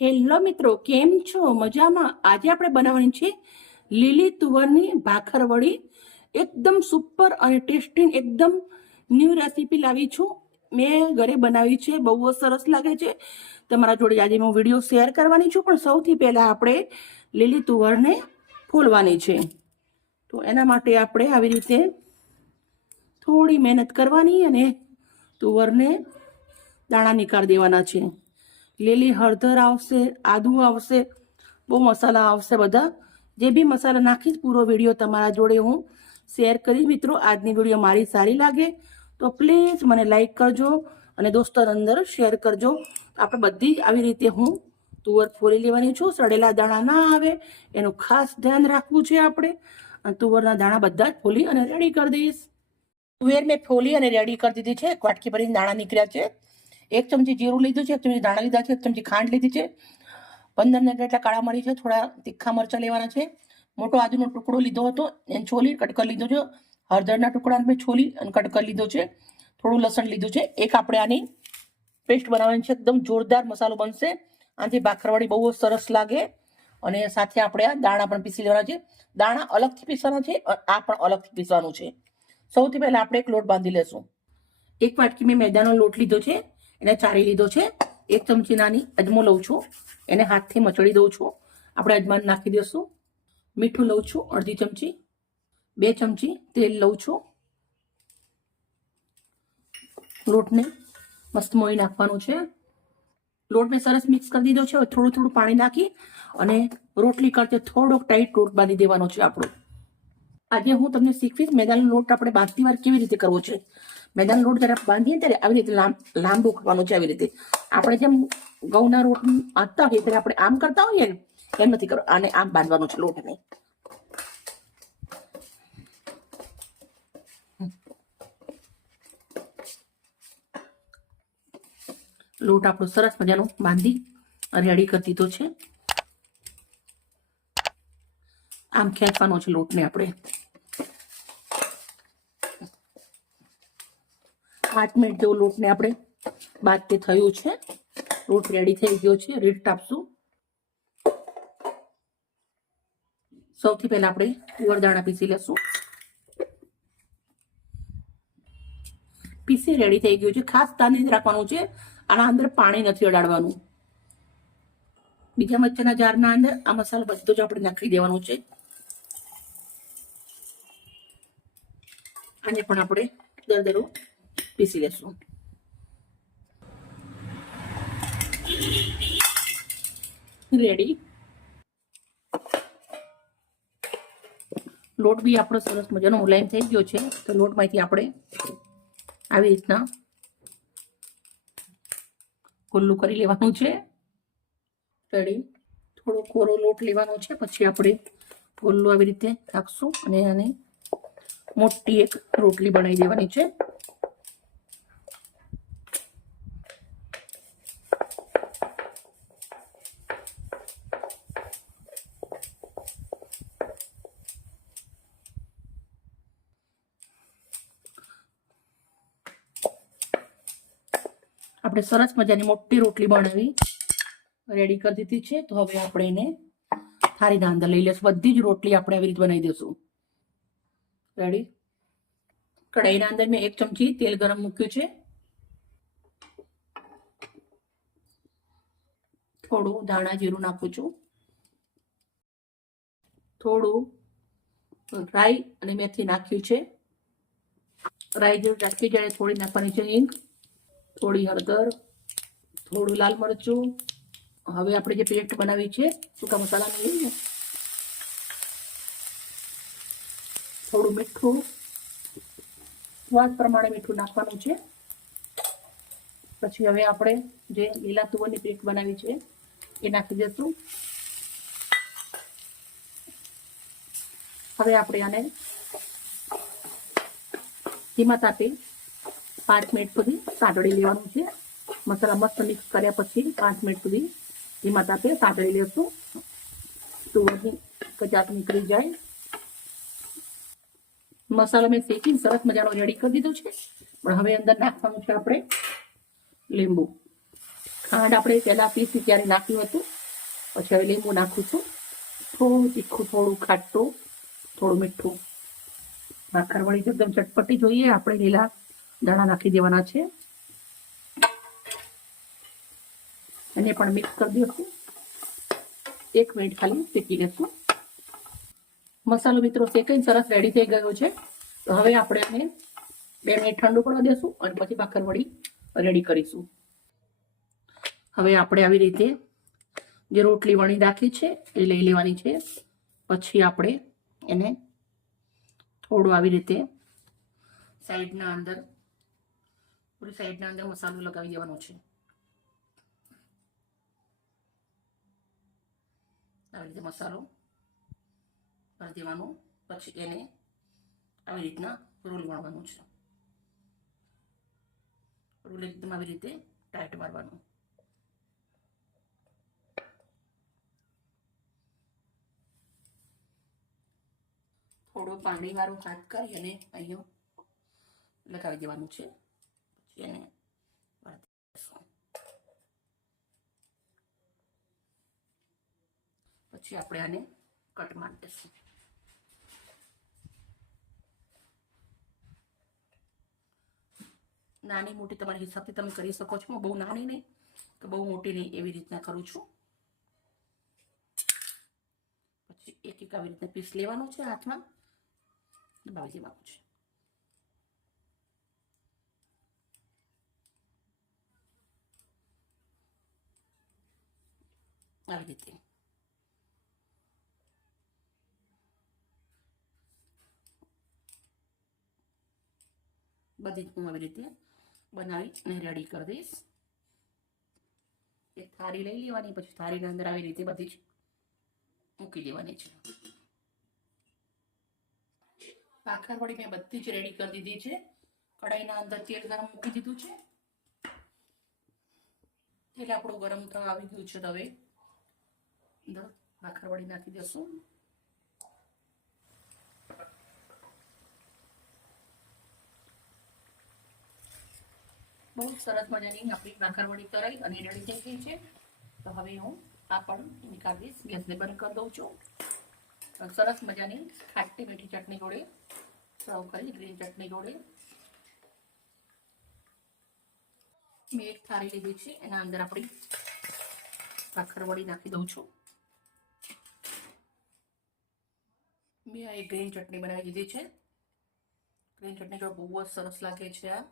Hello મિત્રો, કેમ છો? મજામાં? આજે આપણે બનાવવાની છે લીલી તુવરની ભાખરવડી એકદમ સુપર અને ટેસ્ટી એકદમ ન્યૂ રેસીપી લાવી છું. મેં ઘરે બનાવી છે, બહુ જ સરસ લાગે છે. તમારા જોડે આજે હું વીડિયો શેર કરવાની છું, પણ સૌથી પહેલાં આપણે લીલી તુવરને ફોલવાની છે. તો એના માટે આપણે આવી રીતે થોડી મહેનત કરવાની અને તુવરને દાણા નીકાળી દેવાના છે. લીલી હળદર આવશે, આદુ આવશે, બહુ મસાલા આવશે બધા. જે બી મસાલા નાખીશ, પૂરો વીડિયો તમારા જોડે હું શેર કરીશ. મિત્રો, આજની વીડિયો મારી સારી લાગે તો પ્લીઝ મને લાઈક કરજો અને દોસ્તો અંદર શેર કરજો. આપણે બધી આવી રીતે હું તુવર ફોલી લેવાની છું. સડેલા દાણા ના આવે, એનું ખાસ ધ્યાન રાખવું છે આપણે. અને તુવરના દાણા બધા જ ફોલી અને રેડી કરી દઈશ. તુવેર મેં ફોલી અને રેડી કરી દીધી છે. એક વાટકી ભરીને દાણા નીકળ્યા છે. એક ચમચી જીરું લીધું છે, એક ચમચી દાણા લીધા છે, એક ચમચી ખાંડ લીધી છે. પંદર મિનિટ જેટલા કાળા મરી છે, થોડા તીખા મરચાં લેવાના છે. મોટો આદુનો ટુકડો લીધો હતો, એને છોલી કટ લીધો છે. હળદરના ટુકડાને મેં છોલી અને કટ કરી લીધો છે. થોડું લસણ લીધું છે. એક આપણે આની પેસ્ટ બનાવવાની છે, એકદમ જોરદાર મસાલો બનશે. આથી ભાખરવાડી બહુ સરસ લાગે. અને સાથે આપણે આ દાણા પણ પીસી લેવાના છે. દાણા અલગથી પીસવાના છે આ પણ અલગથી પીસવાનું છે. સૌથી પહેલાં આપણે એક લોટ બાંધી લેશું. એક વાટકી મેં મેદાનો લોટ લીધો છે. એને ચારી લીધો છે. એક ચમચી નાની અજમો લઉં છું. એને હાથથી મચડી દઉં છું. આપણે અજમાન નાખી દઈશું. મીઠું લઉં છું અડધી ચમચી. બે ચમચી તેલ લઉં છું. લોટને મસ્ત મોઈ નાખવાનું છે. લોટ સરસ મિક્સ કરી દીધો છે. થોડું થોડું પાણી નાખી અને રોટલી કરતે થોડોક ટાઈટ રોટ બાંધી દેવાનો છે આપણો. આજે હું તમને શીખવીશ મેદાનો લોટ આપણે બાંધતી વાર કેવી રીતે કરવો છે. મેદાન લોટ જ્યારે બાંધીએ ત્યારે આવી રીતે લાંબો કરવાનો છે આવી રીતે. આપણે જેમ ઘઉંના રોટ બાંધતા હોઈએ ત્યારે આપણે આમ કરતા હોઈએ એમ નથી કરવું આને આમ બાંધવાનો છે લોટને. લોટ આપણો સરસ મજાનો બાંધી રેડી કરી દીધો છે. આમ ખેંચવાનો છે લોટને આપણે. પાંચ મિનિટ જેવો લોટને આપણે. બાદ તે થયું છે. લોટ રેડી થઈ ગયો છે. રીટ આપશું સૌથી પહેલા આપણે તુવરદાણા પીસી લેશું. પીસી રેડી થઈ ગયું છે. ખાસ ધ્યાન રાખવાનું છે. આના અંદર પાણી નથી અડાડવાનું. બીજા મચ્છરના જારના અંદર આ મસાલો બધો જ આપણે નાખી દેવાનું છે. આને પણ આપણે દરદરો પીસી લેશું રેડી લોટ બી આપણો સરસ મજાનો મુલાયમ થઈ ગયો છે તો લોટમાંથી આપણે આવી રીતના ખુલ્લું કરી લેવાનું છે રેડી થોડો કોરો લોટ લેવાનો છે પછી આપણે ખુલ્લું આવી રીતે રાખશું અને આને મોટી એક રોટલી બનાવી દેવાની છે આપણે સરસ મજાની મોટી રોટલી બનાવી. રેડી કરી દીધી છે. તો હવે આપણે એને થાળીના અંદર લઈ લઈશું બધી જ રોટલી આપણે આવી રીતે બનાવી દઈશું રેડી કઢાઈના અંદર મેં એક ચમચી તેલ ગરમ મૂક્યું છે. થોડું ધાણા જીરું નાખું છું. થોડું રાઈ અને મેથી નાખ્યું છે. રાઈ જીરું નાખી જાય થોડી નાખવાની છે હિંગ. થોડી હળદર, થોડું લાલ મરચું. હવે આપણે જે પેસ્ટ બનાવી છે, સૂકા મસાલાની લઈને, થોડું મીઠું, સ્વાદ પ્રમાણે મીઠું નાખવાનું છે. પછી હવે આપણે જે લીલા તુવરની પેસ્ટ બનાવી છે, એ નાખી દઈશું. હવે આપણે આને ધીમા તાપે પાંચ મિનિટ સુધી સાંતળી લેવાનું છે. મસાલા મસ્ત મિક્સ કર્યા પછી પાંચ મિનિટ સુધી ધીમા તાપે સાંતળી લેશું. તુવરની કચાશ નીકળી જાય. મસાલો મેં શેકીને સરસ મજાનો રેડી કરી દીધો છે. પણ હવે અંદર નાખવાનું છે આપણે લીંબુ. ખાંડ આપણે પહેલા પીસી ત્યારે નાખ્યું હતું. પછી હવે લીંબુ નાખું છું. થોડું તીખું, થોડું ખાટું, થોડું મીઠું. ભાખરવડી વળી એકદમ ચટપટી જોઈએ, આપણે લીલા દાણા નાખી દેવાના છે. એને પણ મિક્સ કરી દઈશું એક મિનિટ ખાલી શેકી દઈશું મસાલો મિત્રો શેકાઈને સરસ રેડી થઈ ગયો છે. તો હવે આપણે આને બે મિનિટ ઠંડુ પડવા દેશું અને પછી ભાખરવડી રેડી કરીશું. હવે આપણે આવી રીતે જે રોટલી વણી રાખી છે એ લઈ લેવાની છે. પછી આપણે એને થોડું આવી રીતે સાઈડના અંદર પૂરી સાઈડના અંદર મસાલો લગાવી દેવાનો છે. આવી રીતે મસાલો ભરી દેવાનો, પછી એને આવી રીતના રોલ વણવાનું છે. રોલ એકદમ આવી રીતે ટાઈટ મારવાનું. થોડો પાણી વાળો હાથ કરી અને અહીંયા લગાવી દેવાનું છે. વળતી દેશું. પછી આપણે આને કટ મારી દઈશું. નાની મોટી તમારા હિસાબથી તમે કરી શકો છો. બહુ નાની નહીં કે બહુ મોટી નહીં એવી રીતના કરું છું. પછી એક એક આવી રીતના પીસ લેવાનું છે હાથમાં. દબાવી દેવાનું છે. આવી રીતે બધી હું આવી રીતે બનાવી રેડી કરી દઈશ એક થાળી લઈ લેવાની પછી થાળીની અંદર આવી રીતે બધી જ મૂકી દેવાની છે ભાખરવડી મેં બધી જ રેડી કરી દીધી છે કઢાઈના અંદર તેલ ગરમ મૂકી દીધું છે તેલ આપણું ગરમ થવા આવી ગયું છે હવે અંદર ભાખરવડી નાખી દઈશું બહુ સરસ મજાની આપણી ભાખરવડી તરાઈ અને રેડી થઈ ગઈ છે. તો હવે હું આ પણ નીકાળી ગેસને બંધ કરી દઉં છું. સરસ મજાની ખાટી મીઠી ચટણી જોડે. સર્વ કરી ગ્રીન ચટણી જોડે. મેં એક થાળી લીધી છે. એના અંદર આપણી ભાખરવડી નાખી દઉં છું. મેં આ એક ગ્રીન ચટણી બનાવી દીધી છે. ગ્રીન ચટણી જો બહુ જ સરસ લાગે છે આ.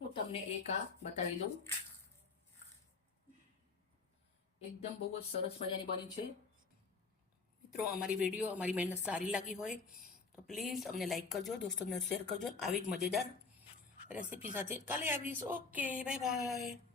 હું તમને એક આ બતાવી દઉં. એકદમ બહુ જ સરસ મજાની બની છે. મિત્રો, અમારી વીડિયો, અમારી મહેનત સારી લાગી હોય તો પ્લીઝ અમને લાઈક કરજો, દોસ્તોને શેર કરજો. આવી જ મજેદાર રેસીપી સાથે. કાલે આવીશ. Okay bye bye